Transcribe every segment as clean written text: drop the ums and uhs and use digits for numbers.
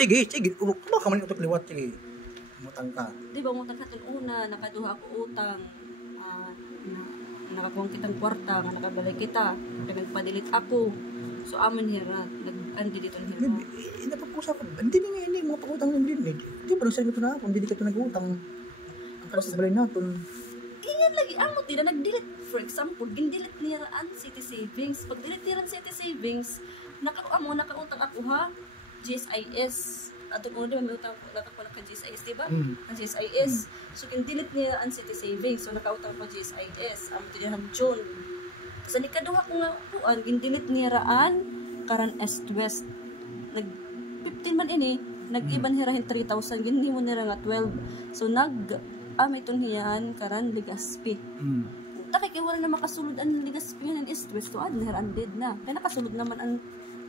Sige. Baka man utok liwat, sige. Umutang ka. Di ba umutang ka ito una, nakaduha ako utang, nakakuha kitang kwarta, nga nakabalay kita, nagpadilit ako. So, aman hira, nag-andi dito ng hira. Napapusa ko. Hindi nga ini, mga pag-utang ng dinig. Di ba nagsabi ito na ako, hindi ka ito nag-utang. Ang kalas balay natin. Iyan lagi, amot nila, nag-delete. For example, gin-delete niya ang City Savings. Pag delete niya ang City Savings, nakautang ako ha, GSIS. At kung di ba may utang nakakuha ka GSIS, di ba? Ang GSIS. So, gin-delete niya ang City Savings. So, nakautang ko GSIS. Amot nila ang June. Sa nikaduha ko nga kuan, gin-delete niya raan, karan East-West. Nag-15 man ini, nag-iban hirahin 3,000, gini mo nila nga 12. So, may tunhiyan, karan Legazpi. Takay kaya wala na makasulod ang Legazpi nga ng East-West, so hiraan dead na. Kaya nakasulod naman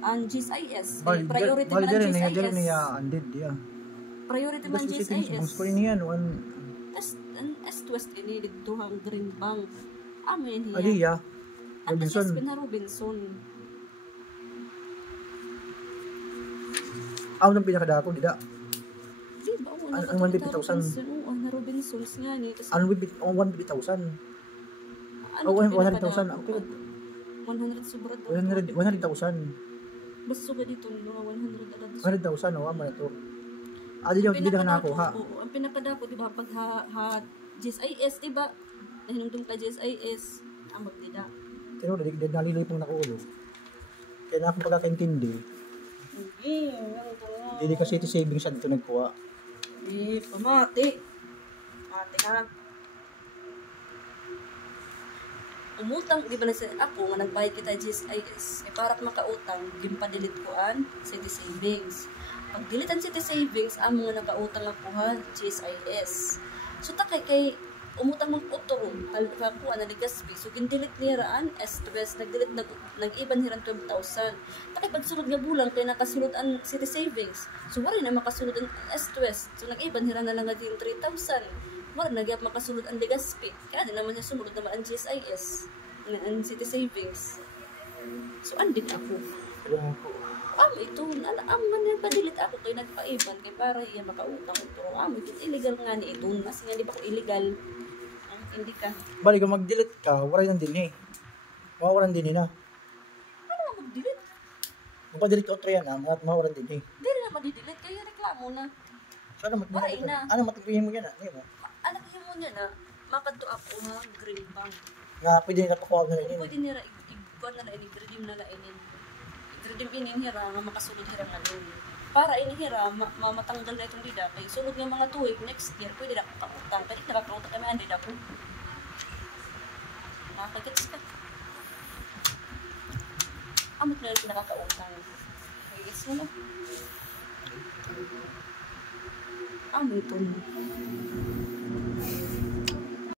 ang GSIS. Priority man ang GSIS. Bali niya andid, yeah. Priority man GSIS. Mas ko niya, East-West ini, dito ang Green Bank. Amen niya. Aliya. Ang Robinson. Robinson. Ako nang pinakadako, di da? Di ba? Ang 150,000. Oo, na Robinsons nga ni. Ang 150,000. Oh, 100,000. Okay. 100 sobra daw. 100,000. Basta suga dito, mga 100 100,000, ama na to. Di na na ako, ha? Oo, ang pinakadako, di ba, pag GSIS, di ba? Nahinungdong ka GSIS, ang magdida. Pero nalilay pong nakuulo. Kaya na akong pagkakaintindi. Hindi kasi ito savings siya dito nagkuha. Hindi, pamati. Mati ha. Umutang, di ba na ako, nga nagbayad kita GSIS, para makautang, gimpadilit ko ang City Savings. Pag delete ang City Savings, ang mga nakautang ako ha, GSIS. So, kay umutang mong utong, kuha na Legazpi, so gindelete niya raan, East-West, nag-iban niya 12,000. Takay pagsulod nga bulang, kaya nakasulod ang City Savings. So, wala na makasulod ang East-West, so nag-iban niya na lang din 3,000. Wala na makasulod ang Legazpi, kaya din naman niya sumunod naman ang GSIS, ang City Savings. So, andin ako. Ito, man yan padilit ako, kaya nagpaiban, kaya para iya makautang ito. Ito, illegal nga ni ito, mas nga di ba ko illegal. Hindi ka. Bali, kung mag-delete ka, wala yung din eh. Mawawalan din na. Ano nga mag-delete? Kung pa-delete o yan, mawawalan din eh. Hindi na mag-delete, kaya reklamo na. Sana matigyan na. Ano matigihin mo yan ah? Anak niyo mo niya na, makanto ako ha, Green Bank. Nga, pwede nila pakuha na rin. Pwede nila, i-guan na rin, i-redeem na rin. I-redeem inihira, nga makasunod hira nga doon. Para inihira, mamatanggal na itong dida. Kaya sunod ng mga 2 week, next year, pwede na akong pakutang. Pwede na pakutang kami, andid ako. Nakakagets ka. Amot na rin nakakautang. Nagigets mo na. Ito.